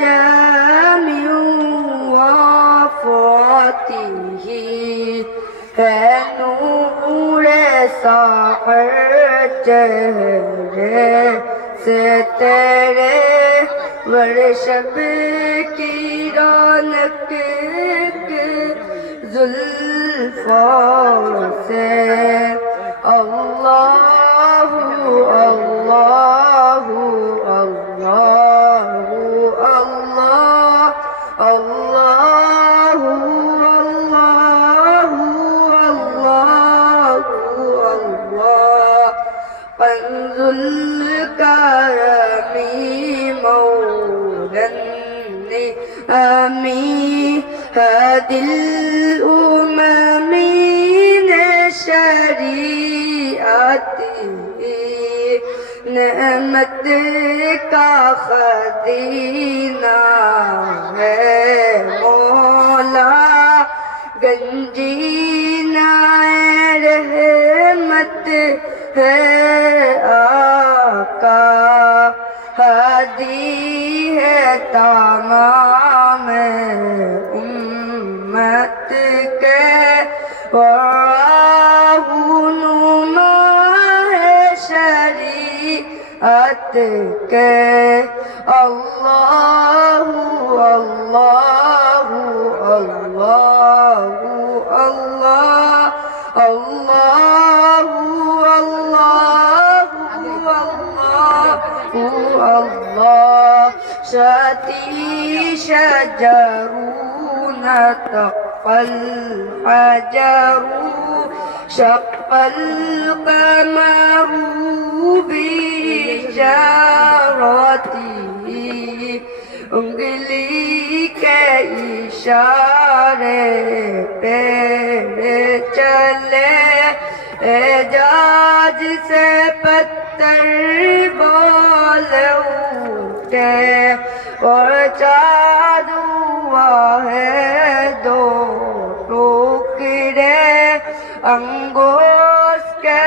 जामिउ वफ़ातिही है नूर साहर चेहरे से तेरे वर्षब की रौनक जुल्फ़ों से अल्लाहु अल्लाहु अल्लाहु अल्लाह अल्लाहु अल्लाहु अल्लाहु अल्लाह कंजुल करमी मौलन अमी हदिल उममीन शरीअती नेमत का खजीना है मौला गंजीना रहमत है आका हदी है तमाम उम्मत के वराहुनुमा है शरीअत के अल्लाहु अल्लाहु अल्लाहु अल्लाह अल्लाहु अल्लाहु अल्लाहु अल्लाह शती शजरून तक़ल हजरू शक़ल क़मरू बिइशारती उंगली के इशारे पे चले एजाज से पत्थर बोल उठे और चाँद हुआ है दो टुकड़े अंगूर के